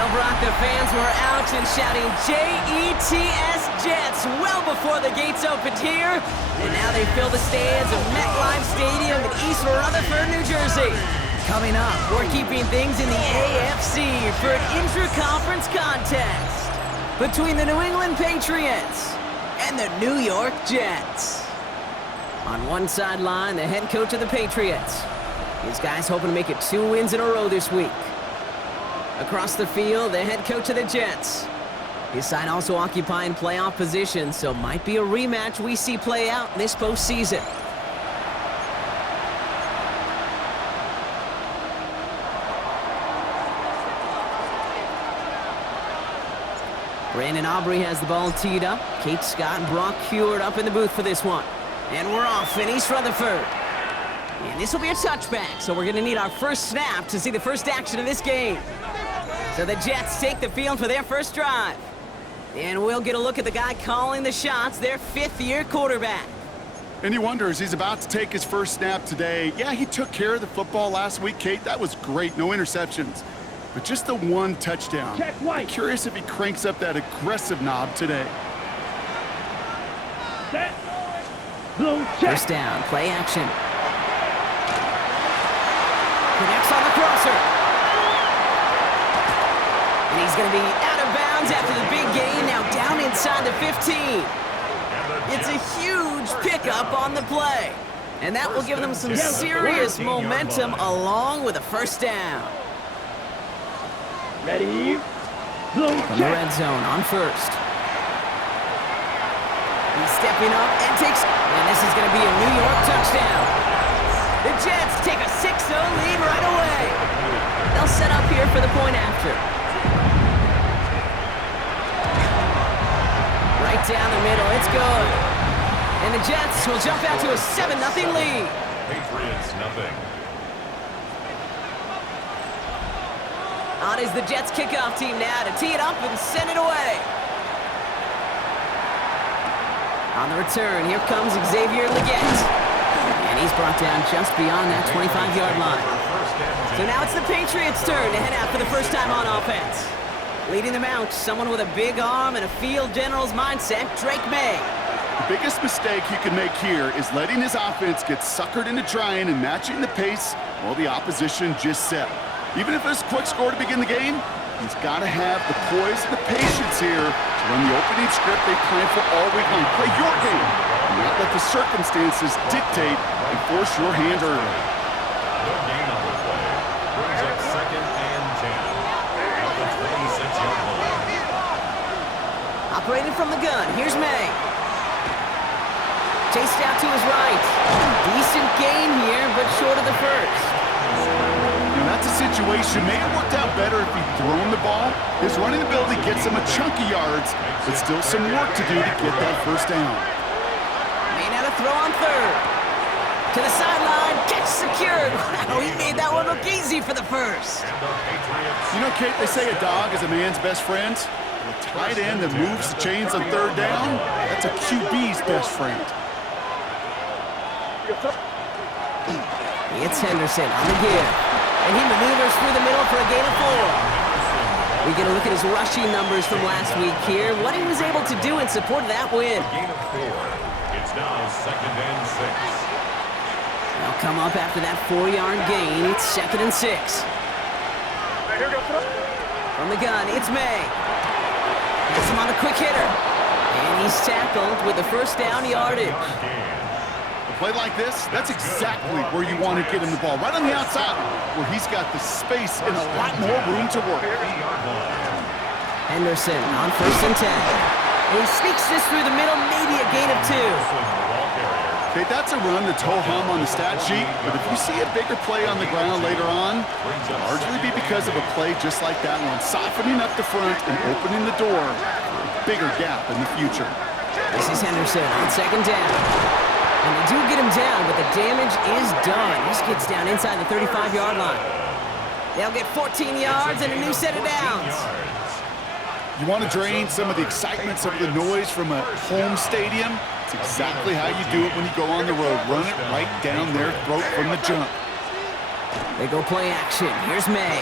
Well, Brock, the fans were out and shouting J-E-T-S, Jets, well before the gates opened here. And now they fill the stands of MetLife Stadium in East Rutherford, New Jersey. Coming up, we're keeping things in the AFC for an intra-conference contest between the New England Patriots and the New York Jets. On one sideline, the head coach of the Patriots. His guys hoping to make it 2 wins in a row this week. Across the field, the head coach of the Jets. His side also occupying playoff position, so might be a rematch we see play out this postseason. Brandon Aubrey has the ball teed up. Kate Scott and Brock Heward up in the booth for this one. And we're off in East Rutherford. And this will be a touchback, so we're going to need our first snap to see the first action of this game. So the Jets take the field for their first drive. And we'll get a look at the guy calling the shots, their fifth-year quarterback. And he wonders, he's about to take his first snap today. Yeah, he took care of the football last week, Kate. That was great, no interceptions. But just the one touchdown. I'm curious if he cranks up that aggressive knob today. Set. Blue check. First down, play action. Connects on the crosser. And he's going to be out of bounds after the big gain, now down inside the 15. It's a huge pickup on the play. And that will give them some serious momentum along with a first down. Ready. Blue From the red zone on first. He's stepping up and takes... And this is going to be a New York touchdown. The Jets take a 6-0 lead right away. They'll set up here for the point after. Right down the middle, it's good. And the Jets will jump out to a 7-0 lead. Patriots, nothing. On is the Jets kickoff team now to tee it up and send it away. On the return, here comes Xavier Leggett. And he's brought down just beyond that 25-yard line. So now it's the Patriots' turn to head out for the first time on offense. Leading them out, someone with a big arm and a field general's mindset, Drake May. The biggest mistake he can make here is letting his offense get suckered into trying and matching the pace while the opposition just set. Even if it's a quick score to begin the game, he's got to have the poise and the patience here to run the opening script they planned for all week long. Play your game and not let the circumstances dictate and force your hand early. The gain on the play brings up 2nd and 10. At the 26-yard line. Operating from the gun, here's May. Chased out to his right. Decent gain here, but short of the first. That's a situation may have worked out better if he'd thrown the ball. His running ability gets him a chunky yards, but still some work to do to get that first down. May now to throw on third. To the sideline, catch secured. Wow, he made that one look easy for the first. You know, Kate, they say a dog is a man's best friend. A tight end that moves the chains on third down, that's a QB's best friend. It's Henderson on the give. And he maneuvers through the middle for a gain of 4. We get a look at his rushing numbers from last week here. What he was able to do in support of that win. Gain of 4. It's now 2nd and 6. They'll come up after that 4-yard gain. It's 2nd and 6. From the gun, it's May. Gets him on a quick hitter. And he's tackled with the first down yardage. Play like this, that's exactly where you want to get him the ball. Right on the outside, where he's got the space and a lot more room to work. Henderson on 1st and 10. And he sneaks this through the middle, maybe a gain of 2. Okay, that's a run that's ho-hum on the stat sheet, but if you see a bigger play on the ground later on, it'll largely be because of a play just like that one, softening up the front and opening the door for a bigger gap in the future. This is Henderson on 2nd down. And they do get him down, but the damage is done. This gets down inside the 35-yard line. They'll get 14 yards and a new set of downs. You want to drain some of the excitement, some of the noise from a home stadium? It's exactly how you do it when you go on the road. Run it right down their throat from the jump. They go play action. Here's May.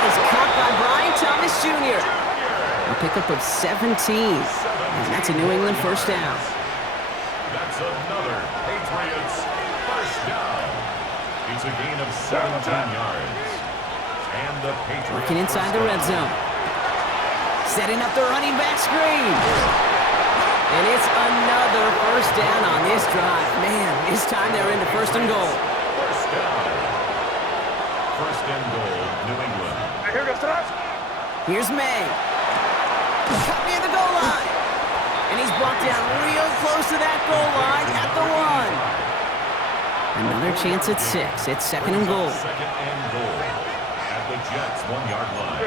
That is caught by Brian Thomas Jr. A pickup of 17. And that's a New England first down. That's another Patriots first down. It's a gain of 17 yards. And the Patriots working inside the red zone. Setting up the running back screen. And it's another first down on this drive. Man, this time they're into first and goal. First down. First and goal, New England. Here's May. Cut near the goal line. And he's brought down real close to that goal line at the 1. Another chance at 6. It's second and goal. Second and goal at the Jets' 1-yard line.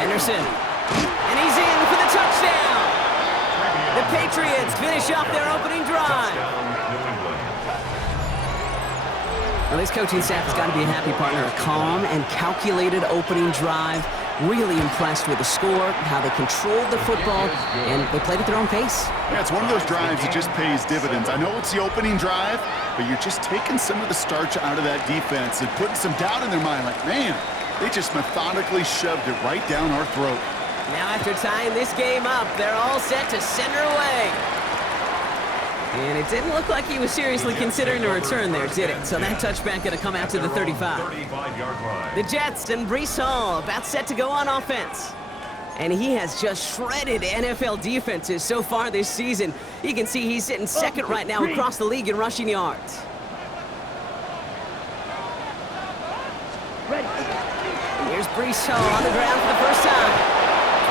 Anderson. And he's in for the touchdown. The Patriots finish off their opening drive. Touchdown, New England. Well, this coaching staff has got to be a happy partner. A calm and calculated opening drive. Really impressed with the score, how they controlled the football, and they played at their own pace. Yeah, it's one of those drives that just pays dividends. I know it's the opening drive, but you're just taking some of the starch out of that defense and putting some doubt in their mind. Like, man, they just methodically shoved it right down our throat. Now after tying this game up, they're all set to send her away. And it didn't look like he was seriously considering a return there, did it? So that touchback going to come out to the 35. 35-yard line. The Jets and Breece Hall about set to go on offense. And he has just shredded NFL defenses so far this season. You can see he's sitting second right now across the league in rushing yards. Here's Breece Hall on the ground for the first time.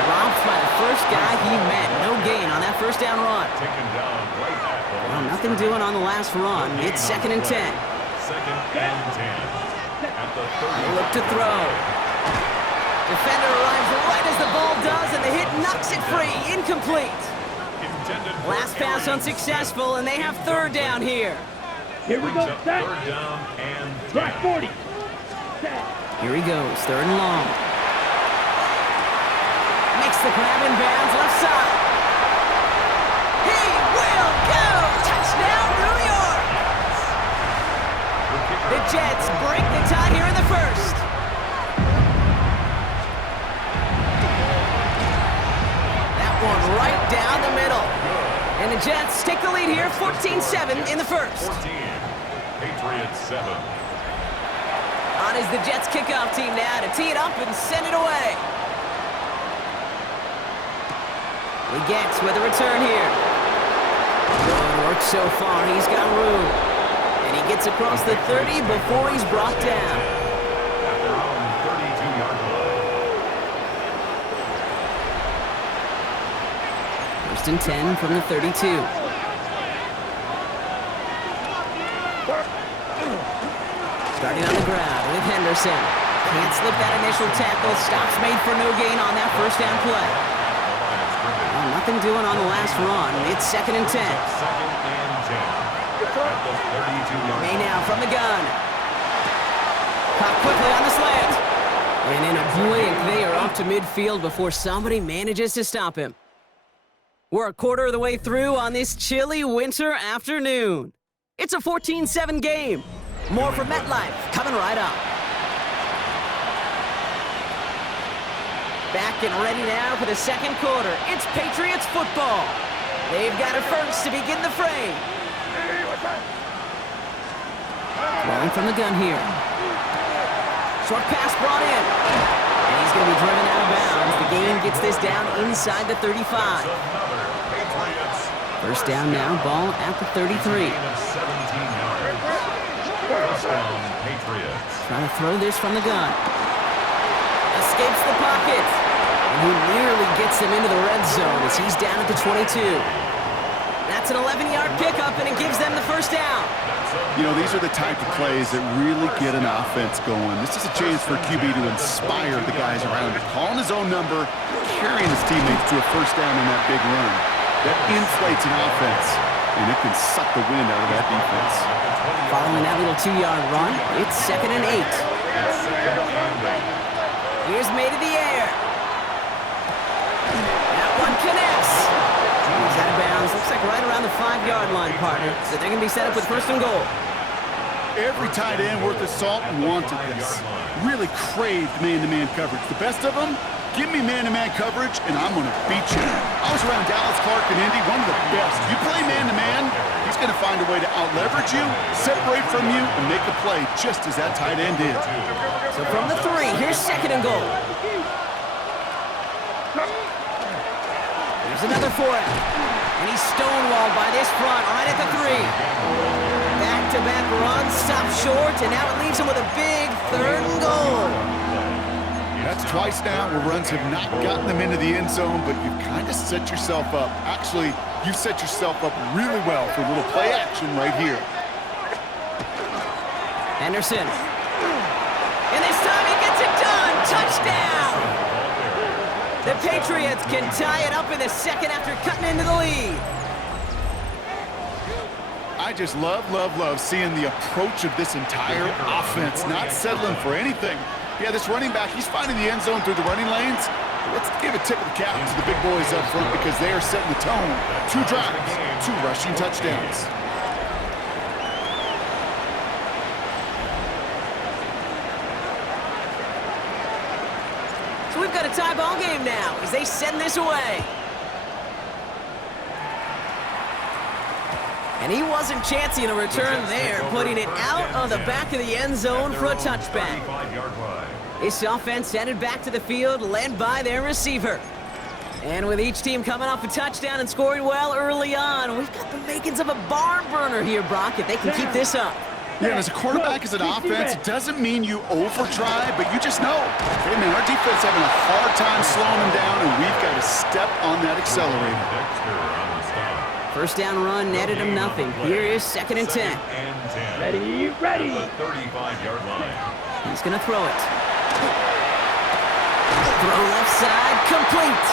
Dropped by the first guy he met. No gain on that first down run. Taken down right at the Well, line. nothing doing on the last run. It's second and 10. Second and 10. At the 30. They look to throw. Defender arrives right as the ball does, and the hit knocks it free. Incomplete. Intended for Last pass Arians. unsuccessful, and they have third down here. Here we Brings go, up set. third down and 10. Track 40. Set. Here he goes, third and long. Makes the grab in bounds left side. He will go! Touchdown, New York! The Jets break the tie here in the first. That one right down the middle. And the Jets take the lead here, 14-7 in the first. 14. Patriots 7. On is the Jets kickoff team now to tee it up and send it away. He gets with a return here. Good work so far. He's got room. And he gets across the 30 before he's brought down. At their own 32-yard line. First and 10 from the 32. Starting on the ground with Henderson. Can't slip that initial tackle. Stops made for no gain on that first down play. Well, nothing doing on the last run. It's second and 10. Second and 10. At the 32-yard May line. now from the gun. Caught quickly on the slant. And in a blink, they are off to midfield before somebody manages to stop him. We're a quarter of the way through on this chilly winter afternoon. It's a 14-7 game. More from MetLife coming right up. Back and ready now for the second quarter. It's Patriots football. They've got it first to begin the fray. Throwing from the gun here. Short pass brought in. And he's going to be driven out of bounds. The game gets this down inside the 35. Another Patriots. First down now, ball at the 33. Gain of 17 yards. First down, Patriots. Trying to throw this from the gun. Escapes the pocket. And he nearly gets them into the red zone as he's down at the 22. That's an 11-yard pickup, and it gives them the first down. You know, these are the type of plays that really get an offense going. This is a chance for QB to inspire the guys around him. Calling his own number, carrying his teammates to a first down on that big run. That inflates an offense, and it can suck the wind out of that defense. Following that little 2-yard run, it's second and 8. Here's May to the air. That one connects. He's out of bounds. Looks like right around the 5-yard line, partner. So they're going to be set up with first and goal. Every tight end worth his salt wanted this. Really craved man-to-man coverage. The best of them, give me man-to-man coverage, and I'm going to beat you. I was around Dallas, Clark, and Indy, one of the best. You play man-to-man, he's going to find a way to out-leverage you, separate from you, and make a play just as that tight end did. So from the 3, here's 2nd and goal. Here's another for him. And he's stonewalled by this front right at the 3. Back-to-back runs, stop short, and now it leaves him with a big 3rd and goal. That's twice now where runs have not gotten them into the end zone, but you've kind of set yourself up. Actually, you've set yourself up really well for a little play action right here. Henderson. And this time he gets it done. Touchdown! The Patriots can tie it up in the 2nd after cutting into the lead. I just love seeing the approach of this entire offense, not settling for anything. Yeah, this running back, he's finding the end zone through the running lanes. Let's give a tip of the cap to the big boys up front because they are setting the tone. 2 drives, 2 rushing touchdowns. So we've got a tie ball game now as they send this away. And he wasn't chancing a return there, putting it out of the back of the end zone for a touchback. This offense headed back to the field, led by their receiver. And with each team coming off a touchdown and scoring well early on, we've got the makings of a barn burner here, Brock, if they can keep this up. Yeah, and as a quarterback, as an offense, it doesn't mean you over-try, but you just know, hey, man, our defense having a hard time slowing them down, and we've got to step on that accelerator. First down run netted him nothing. Here is 2nd and 10. Ready. 35-yard line. He's going to throw it. Throw left side, complete.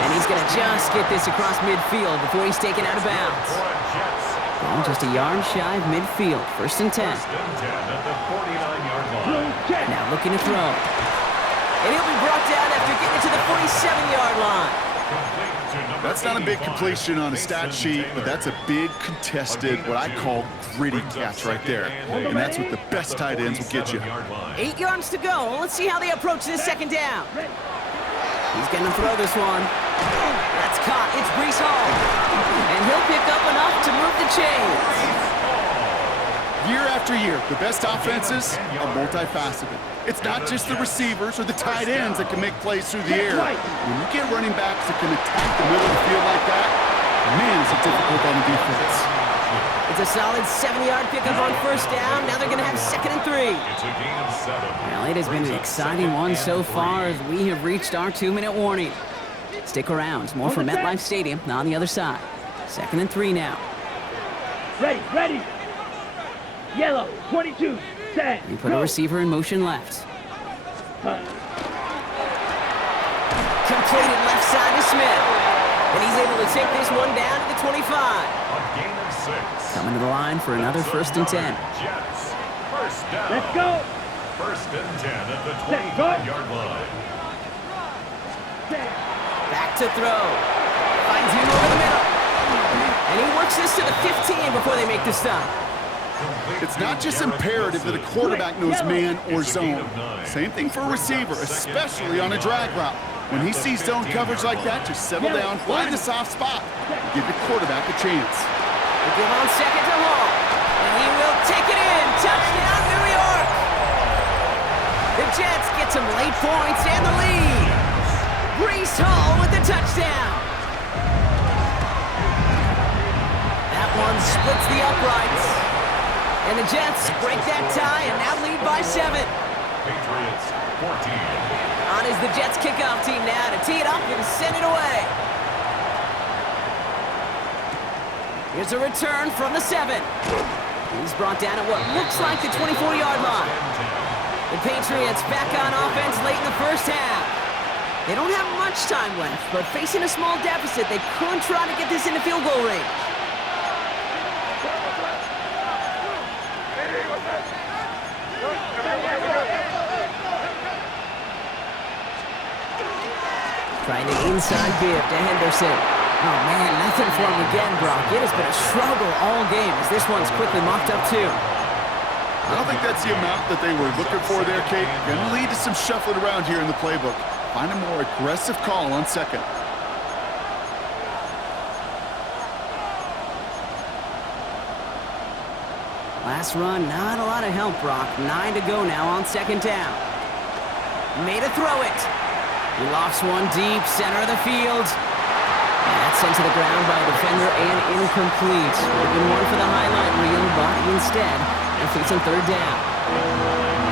And he's going to just get this across midfield before he's taken out of bounds. Well, just a yard shy of midfield. 1st and 10. At the 49-yard line. Now looking to throw. And he'll be brought down after getting it to the 47-yard line. That's not a big completion on a stat sheet, but that's a big contested, what I call gritty catch right there. And that's what the best tight ends will get you. 8 yards to go. Let's see how they approach this 2nd down. He's going to throw this one. That's caught. It's Breece Hall. And he'll pick up enough to move the chains. Year after year, the best offenses are multifaceted. It's not just the receivers or the tight ends that can make plays through the air. When you get running backs that can attack the middle of the field like that, man, is it difficult on the defense. It's a solid 7-yard pickup on 1st down. Now they're going to have 2nd and 3. It's a gain of 7. Well, it has been an exciting one so far as we have reached our 2-minute warning. Stick around. More from MetLife Stadium on the other side. 2nd and 3 now. Ready. Yellow, 22, set. We put a receiver in motion left. Completed left side to Smith. And he's able to take this one down to the 25. A gain of 6. Coming to the line for another 1st and 10. Jets. First down. Let's go. 1st and 10 at the 25-yard line. Back to throw. Finds him over the middle. And he works this to the 15 before they make the stop. It's not just imperative that a quarterback knows man or zone. Same thing for a receiver, especially on a drag route. When he sees zone coverage like that, just settle down, find the soft spot, and give your quarterback a chance. They give on 2nd to Hall. And he will take it in. Touchdown, New York. The Jets get some late points and the lead. Breece Hall with the touchdown. That one splits the uprights. And the Jets break that tie and now lead by 7. Patriots 14. On is the Jets kickoff team now to tee it up and send it away. Here's a return from the 7. He's brought down at what looks like the 24-yard line. The Patriots back on offense late in the 1st half. They don't have much time left, but facing a small deficit, they could try to get this into field goal range. Trying an inside give to Henderson. Oh, man, nothing for him again, Brock. It has been a struggle all game as this one's quickly mocked up, too. I don't think that's the amount that they were looking for there, Kate. Going to lead to some shuffling around here in the playbook. Find a more aggressive call on second. Last run, not a lot of help, Brock. 9 to go now on second down. Made a throw it. He lofts one deep, center of the field. And that's sent to the ground by a defender and incomplete. Would have been one for the highlight reel, but instead, they're facing third down.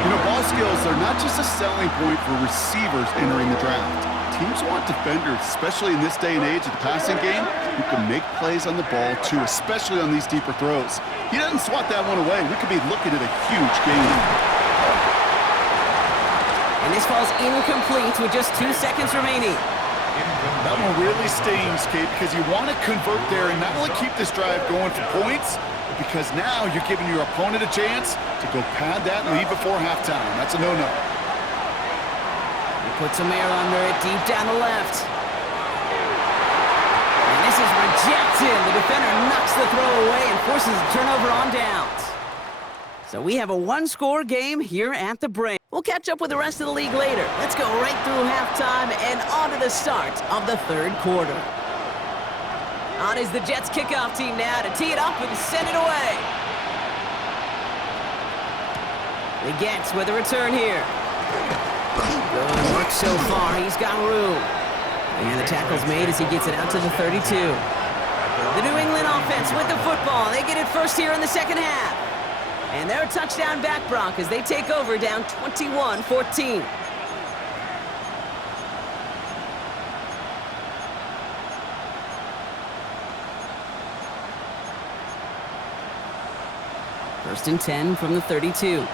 You know, ball skills are not just a selling point for receivers entering the draft. Teams want defenders, especially in this day and age of the passing game, who can make plays on the ball, too, especially on these deeper throws. He doesn't swat that one away. We could be looking at a huge game. And this falls incomplete with just 2 seconds remaining. That one really stings, Kate, because you want to convert there and not only keep this drive going for points, but because now you're giving your opponent a chance to go pad that lead before halftime. That's a no-no. Put some air under it, deep down the left. And this is rejected. The defender knocks the throw away and forces a turnover on downs. So we have a one-score game here at the break. We'll catch up with the rest of the league later. Let's go right through halftime and on to the start of the third quarter. On is the Jets kickoff team now to tee it up and send it away. The Gets with a return here. Good work so far. He's got room. And the tackle's made as he gets it out to the 32. The New England offense with the football. They get it first here in the second half. And they're a touchdown back, Brock, as they take over down 21-14. First and 10 from the 32.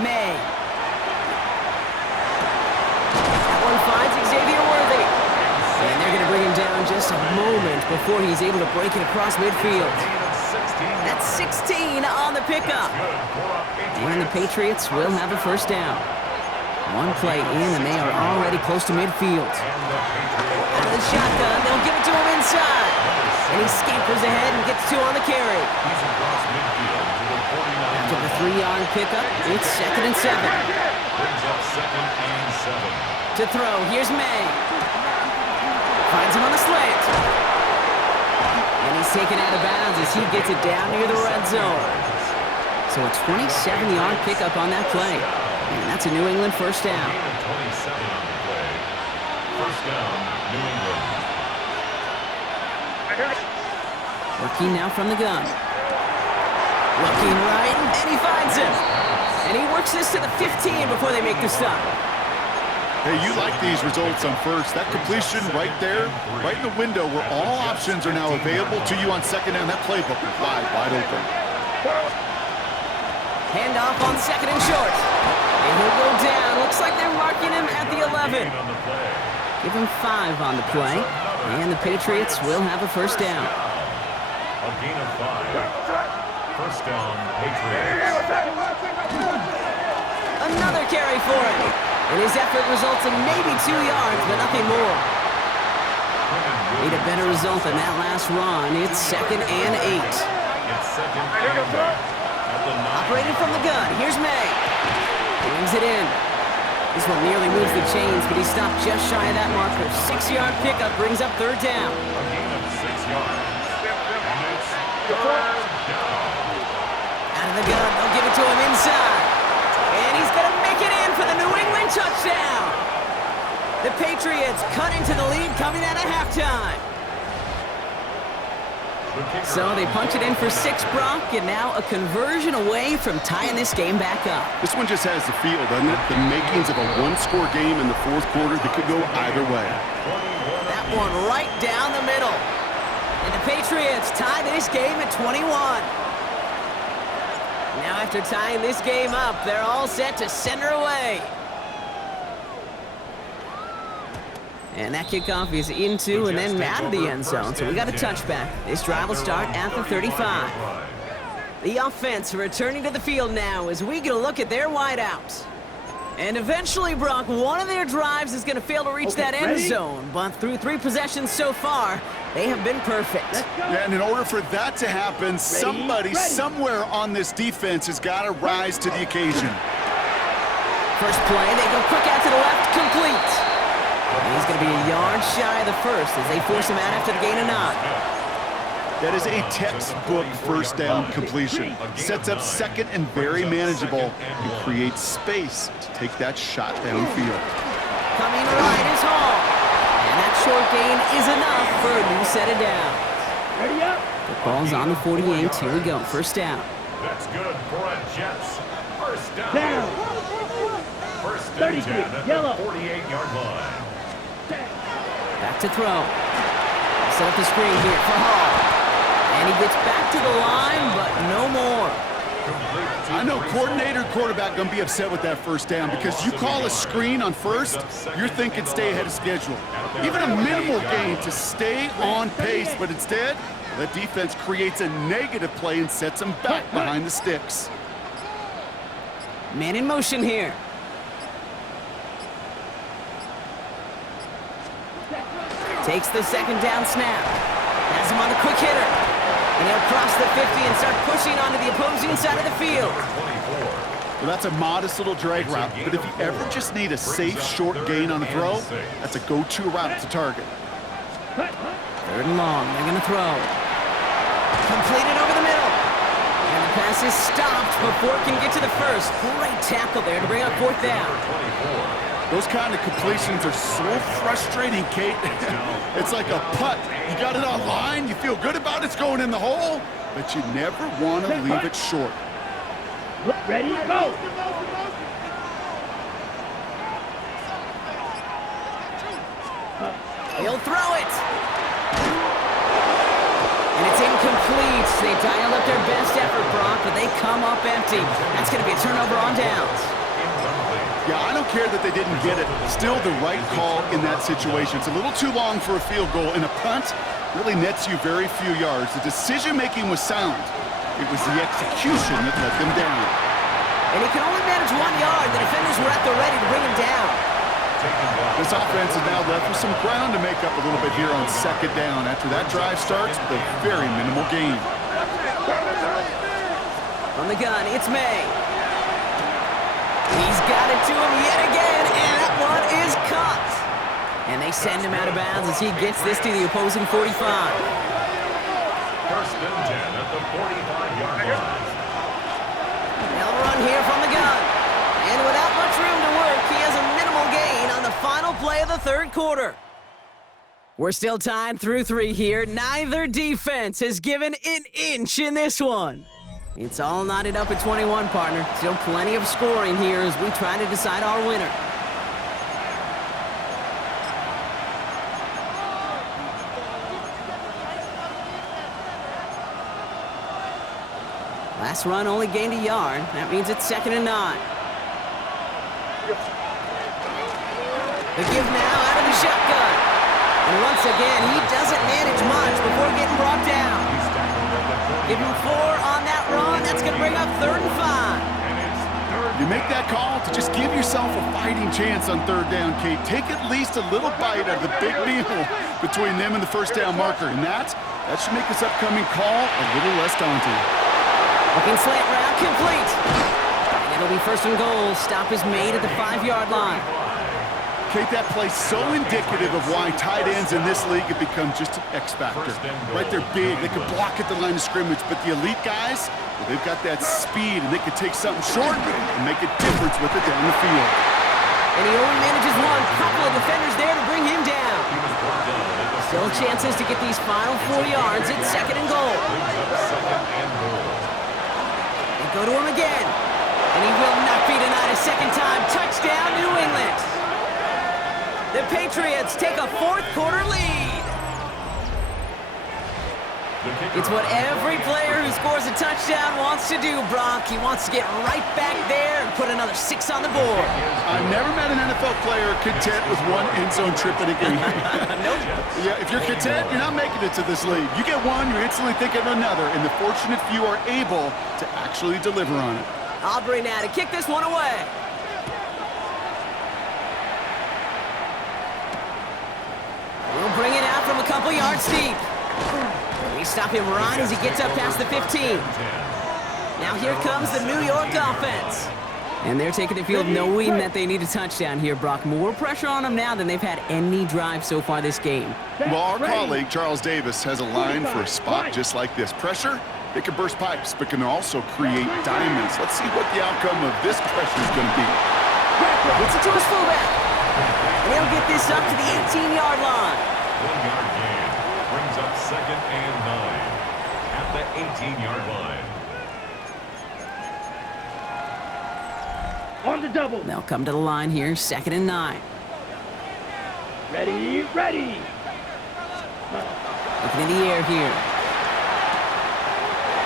May. That one finds Xavier Worthy. And they're going to bring him down just a moment before he's able to break it across midfield. That's 16 on the pickup. And the Patriots will have a first down. One play in, and they are already close to midfield. Out of the shotgun, they'll give it to him inside. And he scampers ahead and gets 2 on the carry. After the 3-yard pickup, it's 2nd and 7. Brings up 2nd and 7. To throw, here's May. Finds him on the slant. And he's taken out of bounds as he gets it down near the red zone. So a 27-yard pickup on that play. And that's a New England first down. 27 on the play. First down, New England. Working now from the gun. Looking right, and he finds him. And he works this to the 15 before they make the stop. Hey, you like these results on first. That completion right there, right in the window where all options are now available to you on second down. That playbook is wide open. Handoff on 2nd and short. And he'll go down. Looks like they're marking him at the 11. Give him 5 on the play. And the Patriots will have a first down. A gain of 5. First down, Patriots. Another carry for him. And his effort results in maybe 2 yards, but nothing more. Need a better result than that last run. It's 2nd and 8. It's 2nd and 8. Operated from the gun. Here's May. Brings it in. This one nearly moves the chains, but he stopped just shy of that marker. 6-yard pickup brings up third down. A gain of 6 yards. And it's third down. Out of the gun, they'll give it to him inside. And he's going to make it in for the New England touchdown. The Patriots cut into the lead coming out of halftime. So they punch it in for 6, Brock, and now a conversion away from tying this game back up. This one just has the feel, doesn't it? The makings of a one-score game in the fourth quarter that could go either way. That one right down the middle. And the Patriots tie this game at 21. Now after tying this game up, they're all set to send her away. And that kickoff is into and then out of the end zone, so we got a touchback. This drive will start at the 35. The offense returning to the field now as we get a look at their wideouts. And eventually, Brock, one of their drives is going to fail to reach that end ready? zone. But through 3 possessions so far, they have been perfect. Let's go. Yeah, and in order for that to happen, somebody, somewhere on this defense has got to rise to the occasion. First play, they go quick out to the left, complete. And he's going to be a yard shy of the first as they force him out after the gain of 9. That is a textbook first down completion. Sets up second and very manageable and creates space to take that shot downfield. Coming right is Hall. And that short gain is enough for a new set of downs. Ready up. The ball's on the 48. Here we go. First down. That's good for a Jets. First down. Down. First and 33, 10 at yellow. the 48-yard line. Back to throw. Set up the screen here for Hall. And he gets back to the line, but no more. I know coordinator quarterback going to be upset with that first down because you call a screen on first, you're thinking stay ahead of schedule. Even a minimal gain to stay on pace, but instead, that defense creates a negative play and sets them back behind the sticks. Man in motion here. Takes the second down snap. Has him on a quick hitter. And he'll cross the 50 and start pushing onto the opposing side of the field. Well, that's a modest little drag route, but if you ever just need a safe, short gain on a throw, that's a go-to route to target. Third and long, they're going to throw. Completed over the middle. And the pass is stopped before it can get to the first. Great tackle there to bring up fourth down. Those kind of completions are so frustrating, Kate. It's like a putt. You got it on line, you feel good about it's going in the hole, but you never want to leave it short. Ready, go. He'll throw it. And it's incomplete. They dial up their best effort, Brock, but they come up empty. That's going to be a turnover on downs. Yeah, I don't care that they didn't get it. Still the right call in that situation. It's a little too long for a field goal, and a punt really nets you very few yards. The decision-making was sound. It was the execution that let them down. And he can only manage 1 yard. The defenders were at the ready to bring him down. This offense is now left with some ground to make up a little bit here on second down after that drive starts with a very minimal gain. From the gun, it's May. He's got it to him yet again, and that one is caught. And they send him out of bounds as he gets this to the opposing 45. First and 10 at the 45-yard line. They'll run here from the gun. And without much room to work, he has a minimal gain on the final play of the third quarter. We're still tied through 3 here. Neither defense has given an inch in this one. It's all knotted up at 21, partner. Still plenty of scoring here as we try to decide our winner. Last run only gained a yard. That means it's 2nd and 9. The give now out of the shotgun. And once again, he doesn't manage much before getting brought down. Give him 4 on that run. That's going to bring up 3rd and 5. You make that call to just give yourself a fighting chance on third down, Kate. Take at least a little bite of the big meal between them and the first down marker. And that should make this upcoming call a little less daunting. Looking slant route, complete. And it'll be 1st and goal. Stop is made at the 5-yard line. Kate, that play's so indicative of why tight ends in this league have become just an X factor. Right, they're big, they can block at the line of scrimmage, but the elite guys, well, they've got that speed, and they can take something short and make a difference with it down the field. And he only manages 1. Couple of defenders there to bring him down. Still chances to get these final 4 yards at 2nd and goal. They go to him again. And he will not be denied a second time. Touchdown, New England. The Patriots take a 4th quarter lead. It's what every player who scores a touchdown wants to do, Brock. He wants to get right back there and put another 6 on the board. I've never met an NFL player content with 1 end zone trip in a game. Nope. Yeah, if you're content, you're not making it to this league. You get 1, you're instantly thinking of another, and the fortunate few are able to actually deliver on it. Aubrey now to kick this one away. We'll bring it out from a couple yards deep. We stop him right as he gets up past the 15. Now here comes the New York offense. And they're taking the field knowing that they need a touchdown here, Brock. More pressure on them now than they've had any drive so far this game. Well, our colleague, Charles Davis, has a line for a spot just like this. Pressure, it can burst pipes, but can also create diamonds. Let's see what the outcome of this pressure is going to be. Gets it to his fullback. And he'll get this up to the 18-yard line. 1-yard gain brings up 2nd and 9 at the 18-yard line. On the double. They'll come to the line here, 2nd and 9. Ready, ready. Looking in the air here.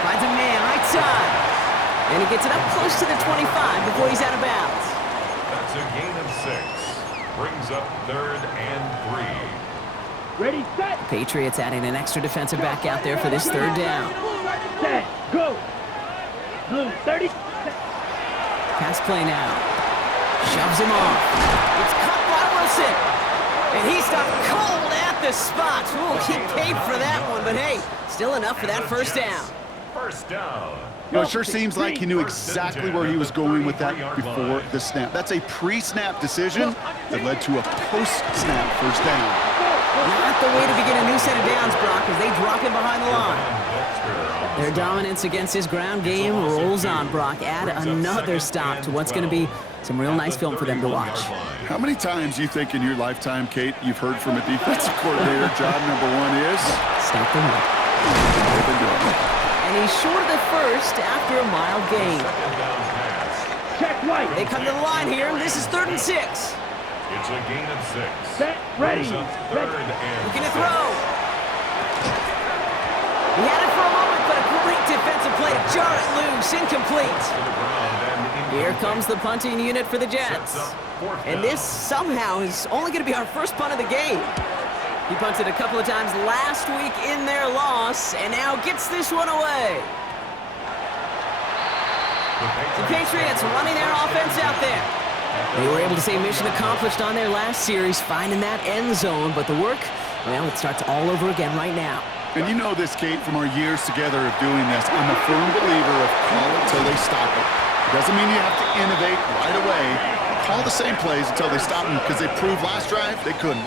Finds a man right side. And he gets it up close to the 25 before he's out of bounds. That's a gain of 6. Brings up 3rd and 3. Ready, set. Patriots adding an extra defensive back out there for this 3rd down. Set, go. Blue, 30. Pass play now. Shoves him off. It's caught by Wilson. And he stopped cold at the spot. Ooh, he paid for that one, but hey, still enough for that 1st down. 1st down. Well, it sure seems like he knew exactly where he was going with that before the snap. That's a pre-snap decision that led to a post-snap 1st down. Not the way to begin a new set of downs, Brock, as they drop him behind the line. Their dominance against his ground game rolls on, Brock. Add another stop to what's going to be some real nice film for them to watch. How many times you think in your lifetime, Kate, you've heard from a defensive coordinator, job number 1 is? Stop the run. They've been doing it. And he's short of the 1st after a mild gain. Check right. They come to the line here, and this is 3rd and 6. It's a gain of 6. Set, ready. Brings up 3rd and Looking to 6. throw. He had it for a moment, but a great defensive play to jar it loose. Incomplete. Here comes the punting unit for the Jets. And this somehow is only going to be our first punt of the game. He punted a couple of times last week in their loss, and now gets this one away. The Patriots running their offense out there. They were able to say mission accomplished on their last series, finding that end zone, but the work, well, it starts all over again right now. And you know this, Kate, from our years together of doing this. I'm a firm believer of call it till they stop it. It doesn't mean you have to innovate right away. Call the same plays until they stop them, because they proved last drive they couldn't.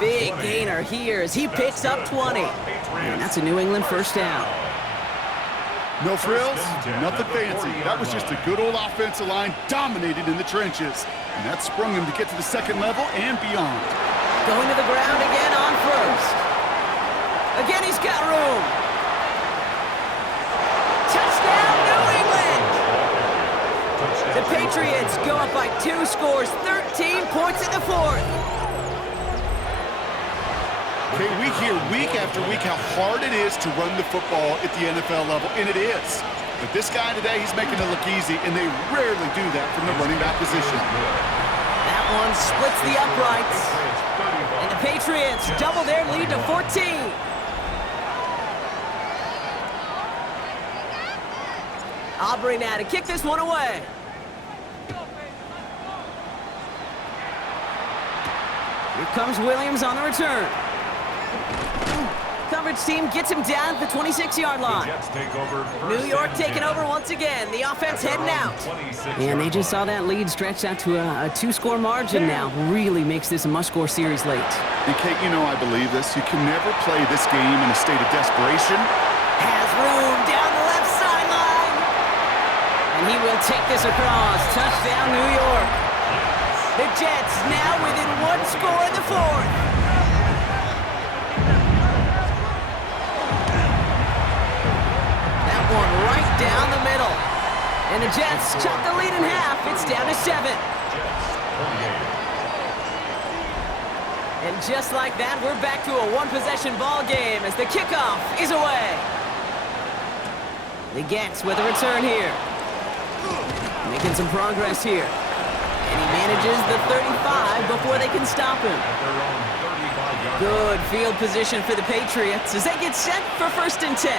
Big gainer here as he picks up 20. And that's a New England 1st down. No frills, nothing fancy. That was just a good old offensive line dominated in the trenches. And that sprung him to get to the 2nd level and beyond. Going to the ground again on 1st. Again, he's got room. Touchdown, New England! The Patriots go up by 2 scores, 13 points in the 4th. Okay, we hear week after week how hard it is to run the football at the NFL level, and it is. But this guy today, he's making it look easy, and they rarely do that from the running back position. That one splits the uprights. And the Patriots double their lead to 14. Aubrey now to kick this one away. Here comes Williams on the return. Coverage team gets him down at the 26-yard line. New York taking over once again. The offense heading out. And they just saw that lead stretch out to a 2-score margin now. Really makes this a must-score series late. And Kate, you know I believe this. You can never play this game in a state of desperation. Has room down the left sideline. And he will take this across. Touchdown, New York. The Jets now within 1 score in the 4th. One right down the middle. And the Jets chop the lead in half. It's down to 7. And just like that, we're back to a 1-possession ball game as the kickoff is away. The Jets with a return here. Making some progress here. And he manages the 35 before they can stop him. Good field position for the Patriots as they get set for 1st and 10.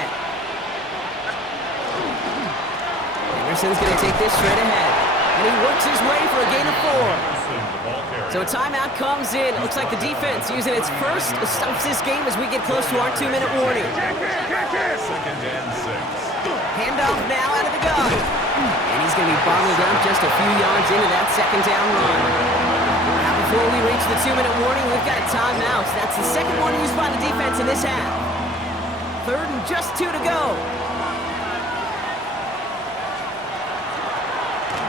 Anderson's going to take this straight ahead. And he works his way for a gain of 4. So a timeout comes in. Looks like the defense using its first stops this game as we get close to our 2-minute warning. Second and 6. Handoff now out of the gun. And he's going to be bottled up just a few yards into that second down run. Now before we reach the 2-minute warning, we've got a timeout. That's the second one used by the defense in this half. Third and just 2 to go.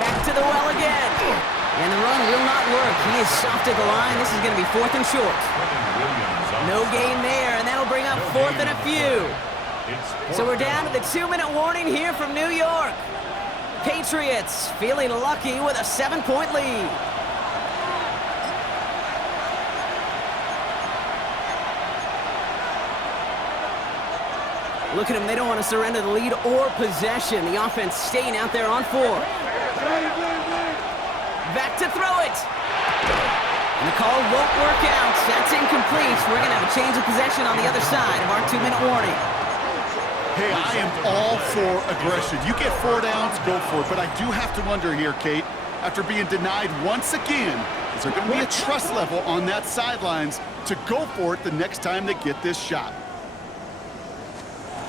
Back to the well again. And the run will not work. He is soft at the line. This is going to be 4th and short. No gain there, and that'll bring up 4th and a few. So we're down to the 2-minute warning here from New York. Patriots feeling lucky with a 7-point lead. Look at them, they don't want to surrender the lead or possession. The offense staying out there on 4. Back to throw it. And the call won't work out. That's incomplete. We're going to have a change of possession on the other side of our 2-minute warning. Hey, I am all for aggression. You get 4 downs, go for it. But I do have to wonder here, Kate, after being denied once again, is there going to be a trust level on that sidelines to go for it the next time they get this shot?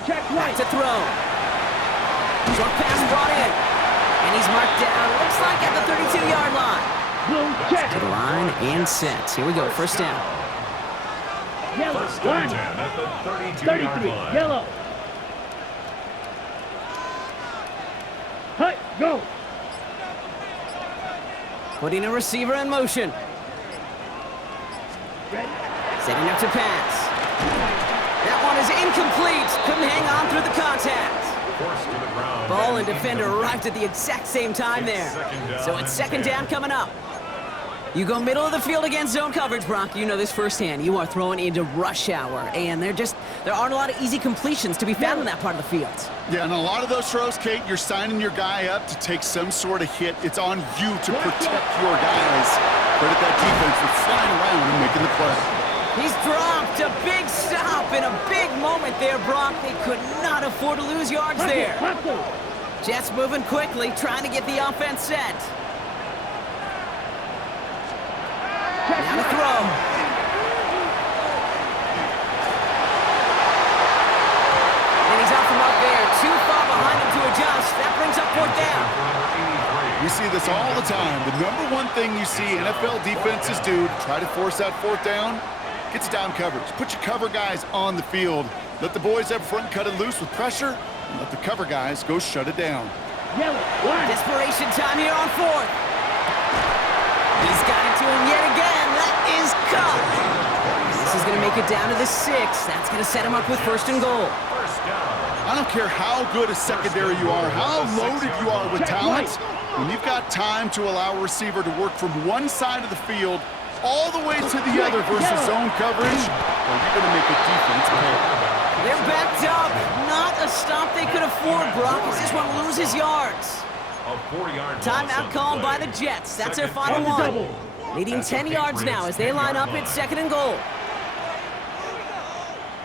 Check right. To throw. Short pass brought in. And he's marked down, looks like at the 32-yard line. Blue check. To the line and set. Here we go, first down. Yellow. First Line. and 10 at the 32-yard 33. line. Yellow. Hut. Go. Putting a receiver in motion. Ready. Setting up to pass. That one is incomplete. Couldn't hang on through the contact. Forced to the ground. Ball and defender arrived at the exact same time there. So it's second down coming up. You go middle of the field against zone coverage, Brock. You know this firsthand. You are throwing into rush hour, and there aren't a lot of easy completions to be found in that part of the field. Yeah, and a lot of those throws, Kate, you're signing your guy up to take some sort of hit. It's on you to protect your guys. Credit that defense for flying around and making the play. He's dropped a big stop in a big moment there, Brock. They could not afford to lose yards there. Jets moving quickly, trying to get the offense set. Now to throw. And he's off the mark there. Too far behind him to adjust. That brings up 4th down. We see this all the time. The number one thing you see NFL defenses do to try to force that 4th down, gets down coverage. Put your cover guys on the field. Let the boys up front cut it loose with pressure, and let the cover guys go shut it down. Yellow. Line. Desperation time here on 4th. He's got it to him yet again. That is caught. This is going to make it down to the 6. That's going to set him up with 1st and goal. First down. I don't care how good a secondary you are, how loaded you are with talent, when you've got time to allow a receiver to work from one side of the field all the way to the other versus zone coverage, well, you're going to make a defense pay. They're backed up. Not a stop they could afford, Brock, as this one loses yards. A 4-yard Timeout called by the Jets. That's their final one. Leading 10 yards now as they line up at 2nd and goal.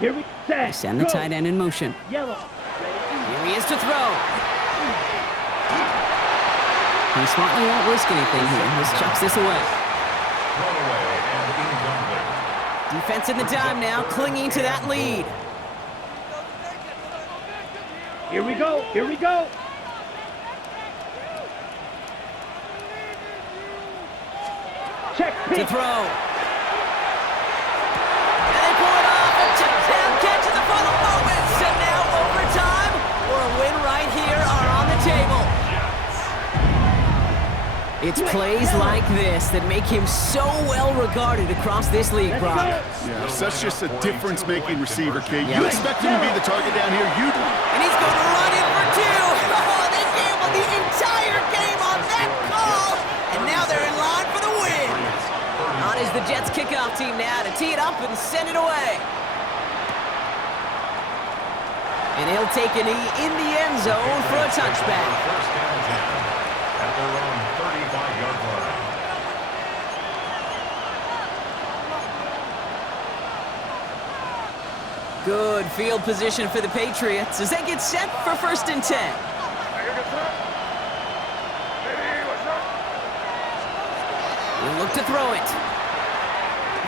Here we set. Send the Go. tight end in motion. Yellow. Here he is to throw. He smartly won't risk anything here. Just chucks this away. Throwaway and incomplete. Defense in the dime now, clinging to that lead. Here we go. Here we go. Check To pitch. throw. And they pull it off. A touchdown catch in the final moments. And now overtime or a win right here are on the table. It's plays like this that make him so well regarded across this league, Brock. Yeah, such just a difference-making receiver, Kate. Yeah. You expect him to be the target down here. You do. And he's going to run in for 2. Oh, they gambled the entire game on that call. And now they're in line for the win. On is the Jets kickoff team now to tee it up and send it away. And he'll take a knee in the end zone for a touchback. First down 10 at their own 35-yard line. Good field position for the Patriots as they get set for 1st and 10. He'll look to throw it.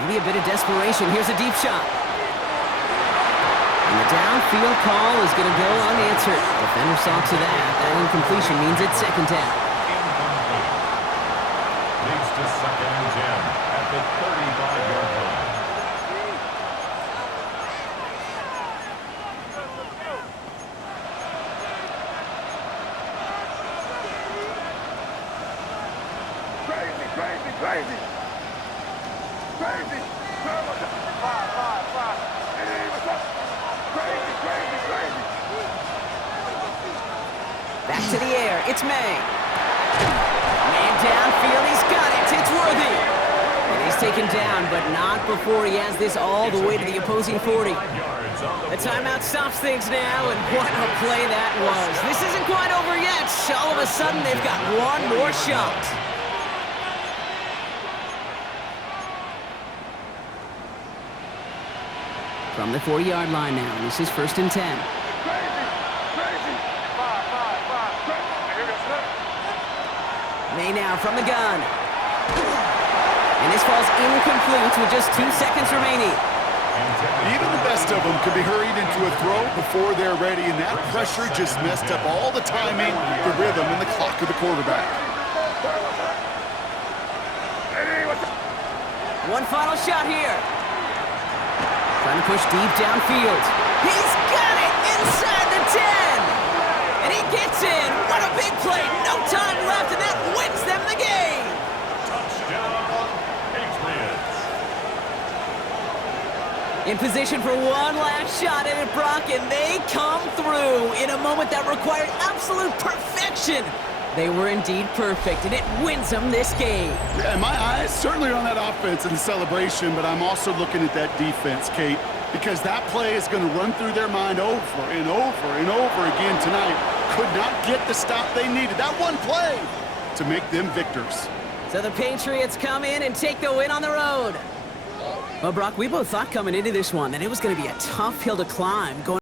Maybe a bit of desperation. Here's a deep shot. And the downfield call is going to go unanswered. Defender saw to that. That incompletion means it's second down. Incomplete. Leads to 2nd and 10 at the 35-yard line. Crazy, crazy, crazy. Crazy. Five. Crazy, crazy, crazy. Back to the air. It's May. Man downfield. He's got it. It's Worthy. And he's taken down, but not before he has this all the way to the opposing 40. The timeout stops things now, and what a play that was. This isn't quite over yet. All of a sudden, they've got one more shot. From the 40-yard line now, this is 1st and 10. May now from the gun. And this falls incomplete with just 2 seconds remaining. Even the best of them could be hurried into a throw before they're ready, and that pressure just messed up all the timing, the rhythm, and the clock of the quarterback. One final shot here. Trying to push deep downfield. He's got it inside the 10. And he gets in. What a big play. No time left, and that wins them the game. Touchdown, Patriots. In position for one last shot at it, Brock, and they come through in a moment that required absolute perfection. They were indeed perfect, and it wins them this game. Yeah, and my eyes certainly are on that offense and the celebration, but I'm also looking at that defense, Kate, because that play is going to run through their mind over and over and over again tonight. Could not get the stop they needed. That one play to make them victors. So the Patriots come in and take the win on the road. Well, Brock, we both thought coming into this one that it was going to be a tough hill to climb.